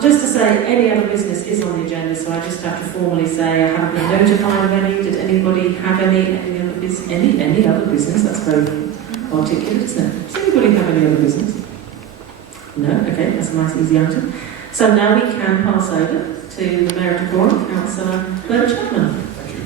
Just to say, any other business is on the agenda, so I just have to formally say I haven't been notified of any. Did anybody have any other business? Any other business? That's very articulate, isn't it? Does anybody have any other business? No? Okay, that's a nice easy answer. So now we can pass over to the Mayor of Dacorum, Councillor Chapman. Thank you.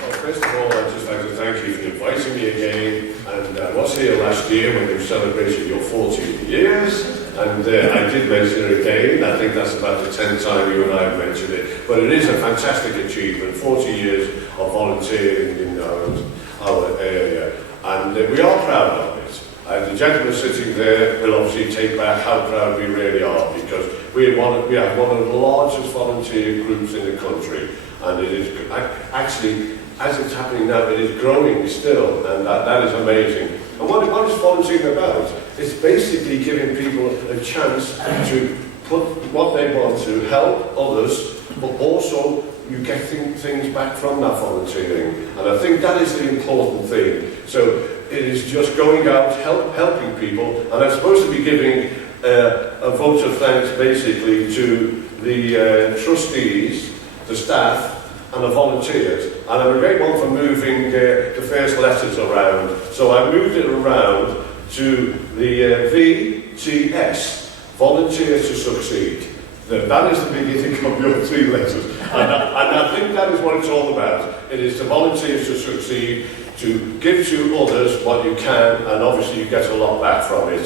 Well, first of all, I'd just like to thank you for inviting me again. And I was here last year when you celebrated your 40 years, and I did mention it again. I think that's about the 10th time you and I have mentioned it. But it is a fantastic achievement, 40 years of volunteering in our area, and we are proud of it. The gentleman sitting there will obviously take back how proud we really are, because we have one of the largest volunteer groups in the country, and it is actually, as it's happening now, it is growing still, and that is amazing. And what is volunteering about? It's basically giving people a chance to put what they want to, help others, but also you get things back from that volunteering. And I think that is the important thing. So it is just going out, helping people, and I'm supposed to be giving a vote of thanks basically to the trustees, the staff, and the volunteers. And I'm a great one for moving the first letters around. So I moved it around to the VTS, Volunteer to Succeed. That is the beginning of your 3 letters. And I think that is what it's all about. It is to volunteer to succeed, to give to others what you can, and obviously you get a lot back from it.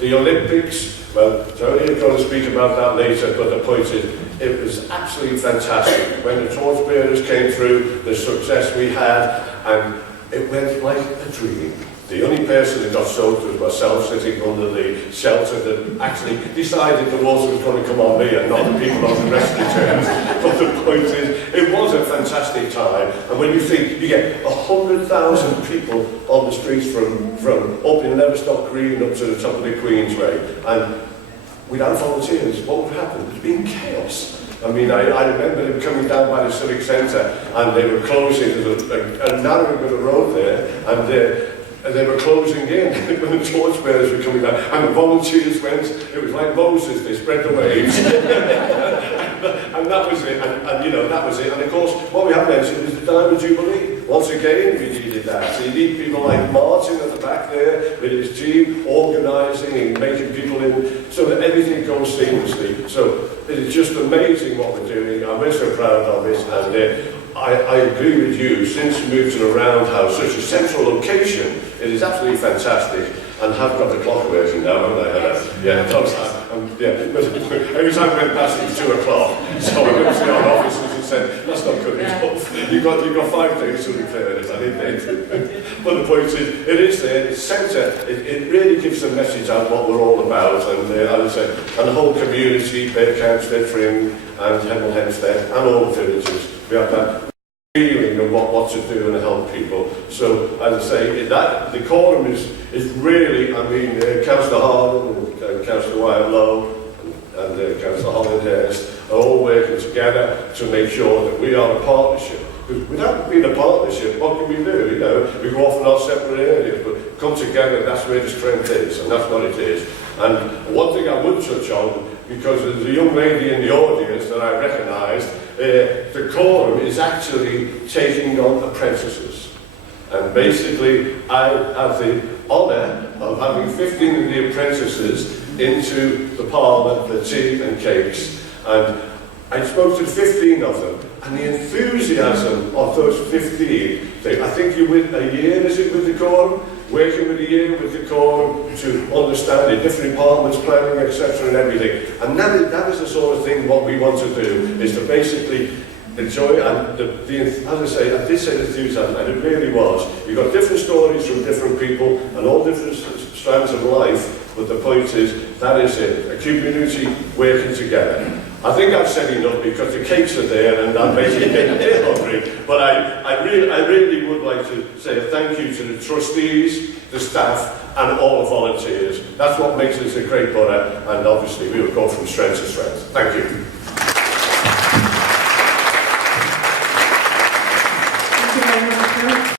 The Olympics, well, Tony is going to speak about that later, but the point is, it was absolutely fantastic. When the torchbearers came through, the success we had, and it went like a dream. The only person that got soaked was myself, sitting under the shelter, that actually decided the water was going to come on me and not the people on the rest of the terms. But the point is, it was a fantastic time. And when you think you get 100,000 people on the streets from up in Leverstock Green up to the top of the Queensway, and without volunteers, what would happen? It would be chaos. I mean, I remember them coming down by the Civic Centre, and they were closing, a narrow bit of road there, and they were closing in when the torchbearers were coming down, and the volunteers went. It was like Moses, they spread the waves. And that was it, and you know, that was it. And of course, what we have mentioned is the Diamond Jubilee. Once again, we needed that. So you need people like Martin at the back there, with his team, organising and making people in, so that everything goes seamlessly. So it is just amazing what we're doing, and we're so proud of it, and I agree with you, since moving around how such a central location, it is absolutely fantastic, and have got the clock working now, haven't I? Yeah, every time I went past it was 2 o'clock, so I went to the officers and said, that's not good enough, you've got 5 days to repair it, I didn't. But the point is, it is there, it's centre, it really gives a message out what we're all about, and as I said, and the whole community, Bearcamstead, Fring, and Hemel Hempstead, and all the villages, we have that feeling of what to do and help people. So, as I say, that the quorum is really, I mean, Councillor Harlan and Councillor Wyatt-Lowe and Councillor Holland-Hurst are all working together to make sure that we are a partnership. Because without being a partnership, what can we do? You know, we go off in our separate areas, but come together, that's where the strength is, and that's what it is. And one thing I would touch on, because there's a young lady in the audience that I recognised, the quorum is actually taking on apprentices. And basically, I have the honour of having 15 of the apprentices into the parlour for tea and cakes. And I spoke to 15 of them, and the enthusiasm of those 15, I think you're with a year, is it, with the quorum? Working with a year with the quorum to understand the different departments, planning, etc. and everything. And that is the sort of thing what we want to do, is to basically enjoy, and as I say, I did say enthusiasm, and it really was. You've got different stories from different people, and all different strands of life, but the point is, that is it, a community working together. I think I've said enough, because the cakes are there and I'm basically getting a bit hungry, but I really would like to say a thank you to the trustees, the staff and all the volunteers. That's what makes us a great borough, and obviously we will go from strength to strength. Thank you.